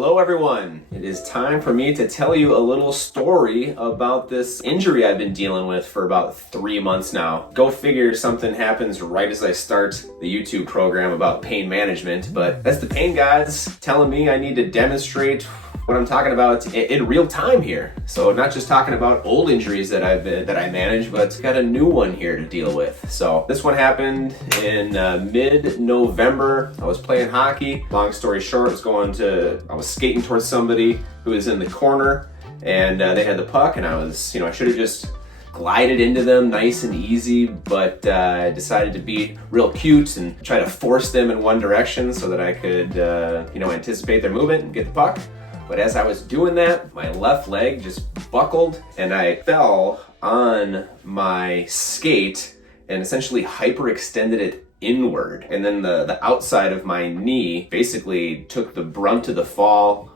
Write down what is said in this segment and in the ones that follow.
Hello everyone! It is time for me to tell you a little story about this injury I've been dealing with for about 3 months now. Go figure, something happens right as I start the YouTube program about pain management, but that's the pain gods telling me I need to demonstrate what I'm talking about in real time here. So not just talking about old injuries that I manage, but got a new one here to deal with. So this one happened in mid-November. I was playing hockey. Long story short, I was skating towards somebody who was in the corner, and they had the puck, and I should have just glided into them nice and easy, but I decided to be real cute and try to force them in one direction so that I could anticipate their movement and get the puck. But as I was doing that, my left leg just buckled and I fell on my skate and essentially hyperextended it inward. And then the outside of my knee basically took the brunt of the fall,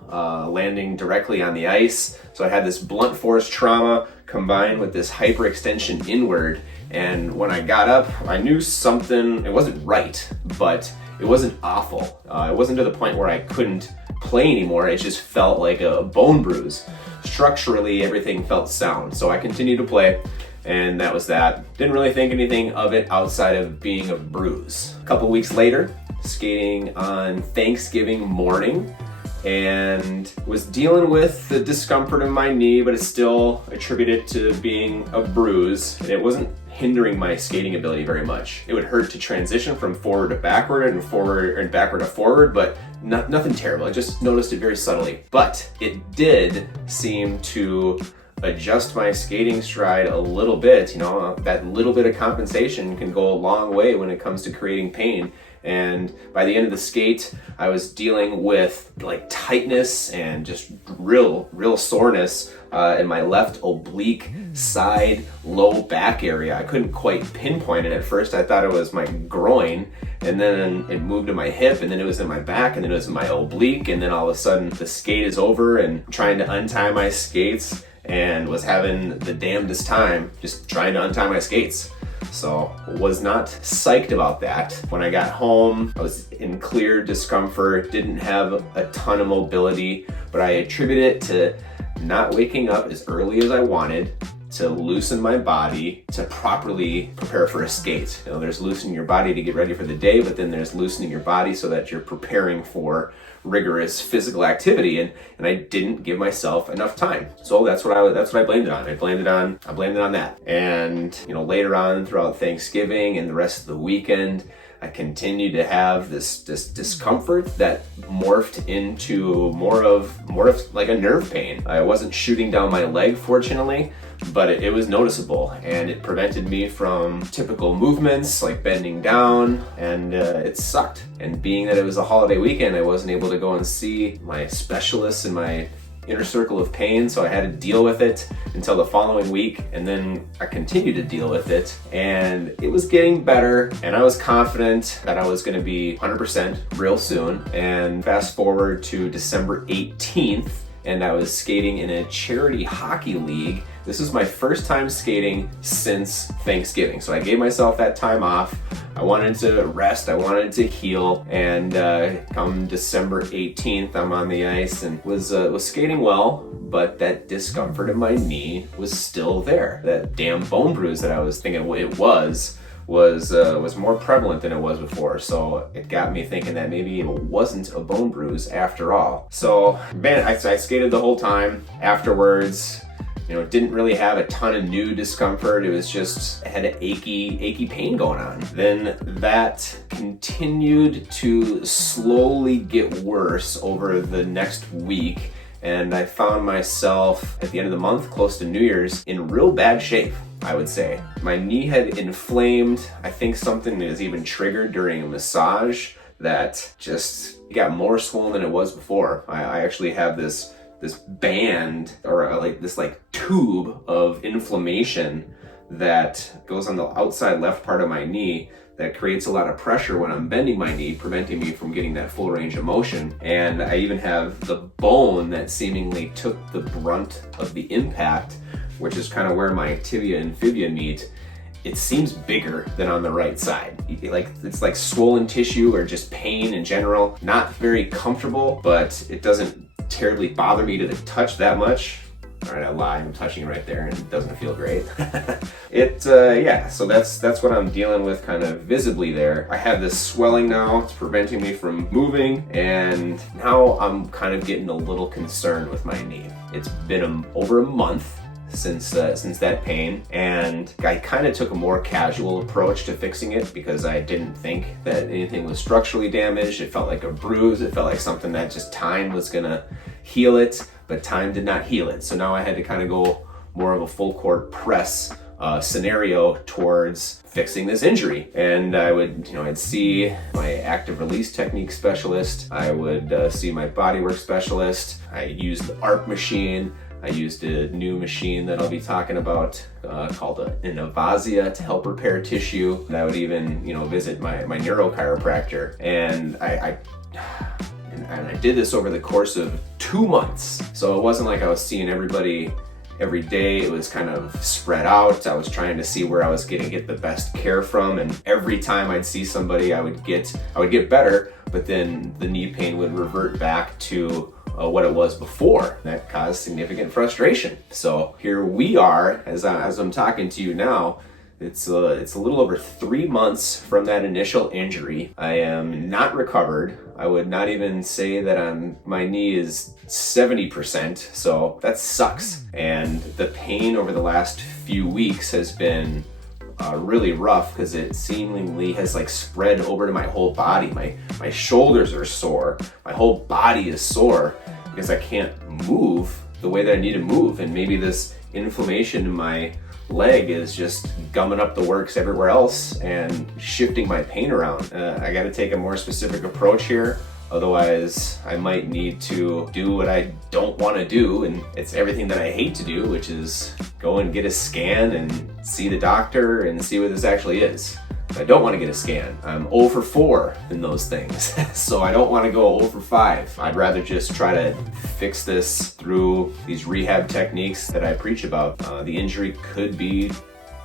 landing directly on the ice. So I had this blunt force trauma combined with this hyperextension inward. And when I got up, I knew something, it wasn't right, but it wasn't awful. It wasn't to the point where I couldn't play anymore. It just felt like a bone bruise. Structurally, everything felt sound. So I continued to play, and that was that. Didn't really think anything of it outside of being a bruise. A couple weeks later, skating on Thanksgiving morning, and was dealing with the discomfort of my knee, but it's still attributed to being a bruise. And it wasn't hindering my skating ability very much. It would hurt to transition from forward to backward and backward to forward, but nothing terrible. I just noticed it very subtly. But it did seem to adjust my skating stride a little bit. That little bit of compensation can go a long way when it comes to creating pain. And by the end of the skate, I was dealing with like tightness and just real soreness in my left oblique side low back area. I couldn't quite pinpoint it at first. I thought it was my groin, and then it moved to my hip, and then it was in my back, and then it was in my oblique, and then all of a sudden the skate is over, and trying to untie my skates, and was having the damnedest time just trying to untie my skates. So was not psyched about that. When I got home, I was in clear discomfort, didn't have a ton of mobility, but I attribute it to not waking up as early as I wanted, to loosen my body to properly prepare for a skate. There's loosening your body to get ready for the day, but then there's loosening your body so that you're preparing for rigorous physical activity, and I didn't give myself enough time. So that's what I blamed it on. I blamed it on that. And later on throughout Thanksgiving and the rest of the weekend, I continued to have this discomfort that morphed into more of like a nerve pain. I wasn't shooting down my leg, fortunately, but it was noticeable, and it prevented me from typical movements like bending down, and it sucked. And being that it was a holiday weekend, I wasn't able to go and see my specialists in my inner circle of pain, so I had to deal with it until the following week, and then I continued to deal with it, and it was getting better, and I was confident that I was going to be 100% real soon. And fast forward to December 18th, and I was skating in a charity hockey league. This was my first time skating since Thanksgiving, so I gave myself that time off. I wanted to rest, I wanted to heal, and come December 18th, I'm on the ice and was skating well, but that discomfort in my knee was still there. That damn bone bruise that I was thinking it was more prevalent than it was before. So it got me thinking that maybe it wasn't a bone bruise after all. So man, I skated the whole time. Afterwards, didn't really have a ton of new discomfort. It was just, I had an achy pain going on. Then that continued to slowly get worse over the next week, and I found myself at the end of the month, close to New Year's, in real bad shape, I would say. My knee had inflamed. I think something was even triggered during a massage that just got more swollen than it was before. I actually have this band, or this tube of inflammation that goes on the outside left part of my knee that creates a lot of pressure when I'm bending my knee, preventing me from getting that full range of motion. And I even have the bone that seemingly took the brunt of the impact, which is kind of where my tibia and fibia meet. It seems bigger than on the right side. It's like swollen tissue or just pain in general. Not very comfortable, but it doesn't terribly bother me to the touch that much. All right, I lied, I'm touching it right there and it doesn't feel great. Yeah, so that's what I'm dealing with kind of visibly there. I have this swelling now, it's preventing me from moving, and now I'm kind of getting a little concerned with my knee. It's been over a month since that pain, and I kind of took a more casual approach to fixing it because I didn't think that anything was structurally damaged. It felt like a bruise. It felt like something that just time was gonna heal it, but time did not heal it. So now I had to kind of go more of a full court press scenario towards fixing this injury. And I would, I'd see my active release technique specialist. I would see my bodywork specialist. I used the ARP machine. I used a new machine that I'll be talking about called an Avasia to help repair tissue. And I would even, visit my neurochiropractor. And I did this over the course of 2 months. So it wasn't like I was seeing everybody every day. It was kind of spread out. I was trying to see where I was going to get the best care from. And every time I'd see somebody, I would get better, but then the knee pain would revert back to what it was before. That caused significant frustration. So here we are, as I'm talking to you now. It's a little over 3 months from that initial injury. I am not recovered. I would not even say that my knee is 70%, so that sucks. And the pain over the last few weeks has been really rough because it seemingly has spread over to my whole body. My shoulders are sore. My whole body is sore because I can't move the way that I need to move. And maybe this inflammation in my leg is just gumming up the works everywhere else and shifting my pain around. I got to take a more specific approach here. Otherwise, I might need to do what I don't want to do, and it's everything that I hate to do, which is go and get a scan and see the doctor and see what this actually is. I don't want to get a scan. I'm 0 for 4 in those things, so I don't want to go 0 for 5. I'd rather just try to fix this through these rehab techniques that I preach about. The injury could be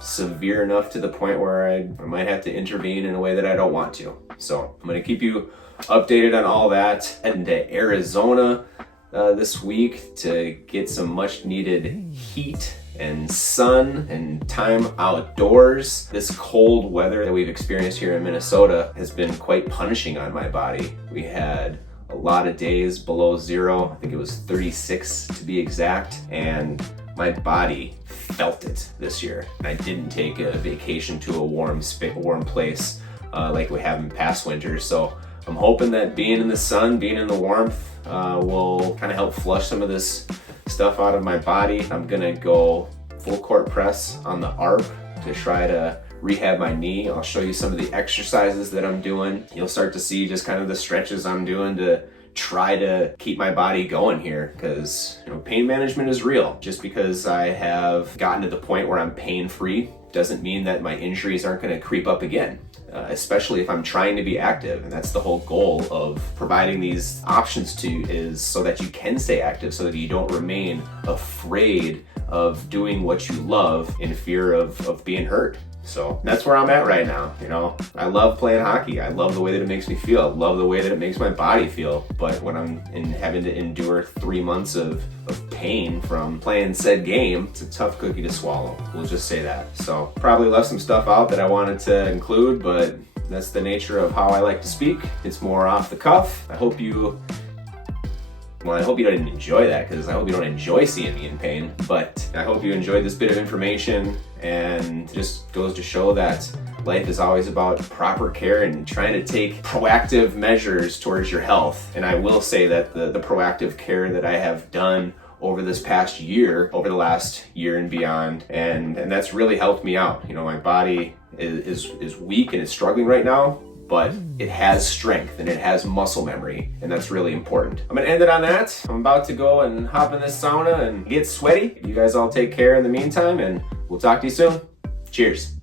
severe enough to the point where I might have to intervene in a way that I don't want to. So I'm going to keep you updated on all that. Heading to Arizona this week to get some much needed heat and sun and time outdoors. This cold weather that we've experienced here in Minnesota has been quite punishing on my body. We had a lot of days below zero. I think it was 36 to be exact, and my body felt it this year. I didn't take a vacation to a warm place like we have in past winters, so I'm hoping that being in the sun, being in the warmth, will kind of help flush some of this stuff out of my body. I'm gonna go full court press on the ARP to try to rehab my knee. I'll show you some of the exercises that I'm doing. You'll start to see just kind of the stretches I'm doing to try to keep my body going here, because pain management is real. Just because I have gotten to the point where I'm pain-free doesn't mean that my injuries aren't going to creep up again, especially if I'm trying to be active. And that's the whole goal of providing these options to you, is so that you can stay active, so that you don't remain afraid of doing what you love in fear of being hurt. So that's where I'm at right now. I love playing hockey. I love the way that it makes me feel. I love the way that it makes my body feel. But when I'm having to endure 3 months of pain from playing said game, it's a tough cookie to swallow. We'll just say that. So probably left some stuff out that I wanted to include, but that's the nature of how I like to speak. It's more off the cuff. I hope you didn't enjoy that, because I hope you don't enjoy seeing me in pain. But I hope you enjoyed this bit of information, and just goes to show that life is always about proper care and trying to take proactive measures towards your health. And I will say that the proactive care that I have done over this past year, over the last year and beyond, and that's really helped me out. My body is weak and is struggling right now, but it has strength and it has muscle memory, and that's really important. I'm gonna end it on that. I'm about to go and hop in this sauna and get sweaty. You guys all take care in the meantime, and we'll talk to you soon. Cheers.